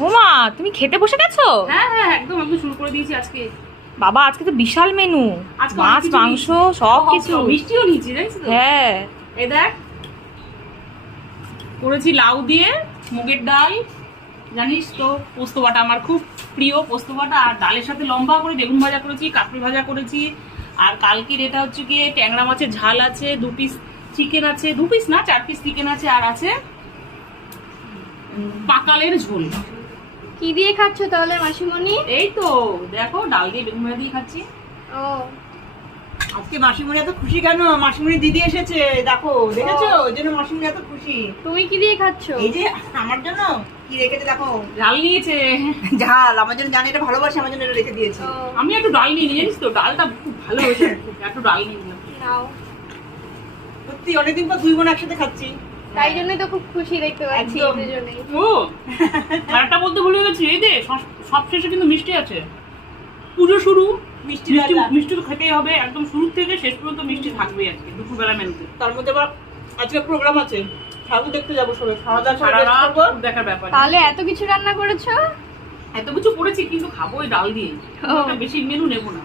ওমা, তুমি খেতে বসে গেছো? হ্যাঁ হ্যাঁ, একদম একদম শুরু করে দিয়েছি আজকে। বাবা, আজকে তো বিশাল মেনু, আজকে অনেক মাছ কিছু মাংস নিয়েছি। সব কিছু। মিষ্টিও নিয়েছি, জানিস তো? হ্যাঁ, এই দেখ, করেছি লাউ দিয়ে মুগের ডাল, জানিস তো পোস্ত বাটা আমার খুব প্রিয়, পোস্ত বাটা। আর ডালের সাথে লম্বা করে বেগুন ভাজা করেছি, কাকড়ি ভাজা করেছি। আর কালকের এটা হচ্ছে গিয়ে ট্যাংরা মাছের ঝাল আছে, 2 পিস চিকেন আছে, 2 পিস না 4 পিস চিকেন আছে, আর আছে পাকালের ঝোল। কি দিয়ে খাচ্ছ তাহলে মাসিমণি? এই তো দেখো, ডাল দিয়ে বেগুন ভাজা দিয়ে খাচ্ছি। ও, আজকে মাসিমণি এত খুশি কেন? মাসিমণি দিদি এসেছে, দেখো, দেখেছো? ওই জন্য মাসিমণি এত খুশি। তুমি কি দিয়ে খাচ্ছ? এই যে আমার জন্য কি রেখেছে দেখো, ডাল নিয়েছে। ঝাল। আমার জন্য জানি এটা ভালোবাসে, আমার জন্য এটা রেখে দিয়েছে। ও, আমি একটু ডাল নিয়ে নিই, জানিস তো ডালটা খুব ভালো হয়েছে, একটু ডাল নিয়ে নিলাম। নাও। সত্যি অনেকদিন পর দুই বোন একসাথে খাচ্ছি। তাই জন্যই তো খুব খুশি দেখতে পাচ্ছি একদম। দুজনেই। ও, আরেকটা বলতে ভুলে গেছি, এই যে সব শেষে কিন্তু মিষ্টি আছে। পুজো শুরু, মিষ্টি মিষ্টি রাজা। মিষ্টি তো খেতেই হবে, একদম শুরু থেকে শেষ পর্যন্ত মিষ্টি থাকবেই আজকে দুপুরবেলা মেনুতে। তার মধ্যে আবার আজকে প্রোগ্রাম আছে, ঠাকুর দেখতে যাবো সবাই, খাওয়া দাওয়া সারা করে rest রাত করবো। ঠাকুর দেখার ব্যাপার। তাহলে এত কিছু রান্না করেছো? এত কিছু করেছি কিন্তু খাবো ওই ডাল দিয়ে, ও। বেশি মেনু নেবো না।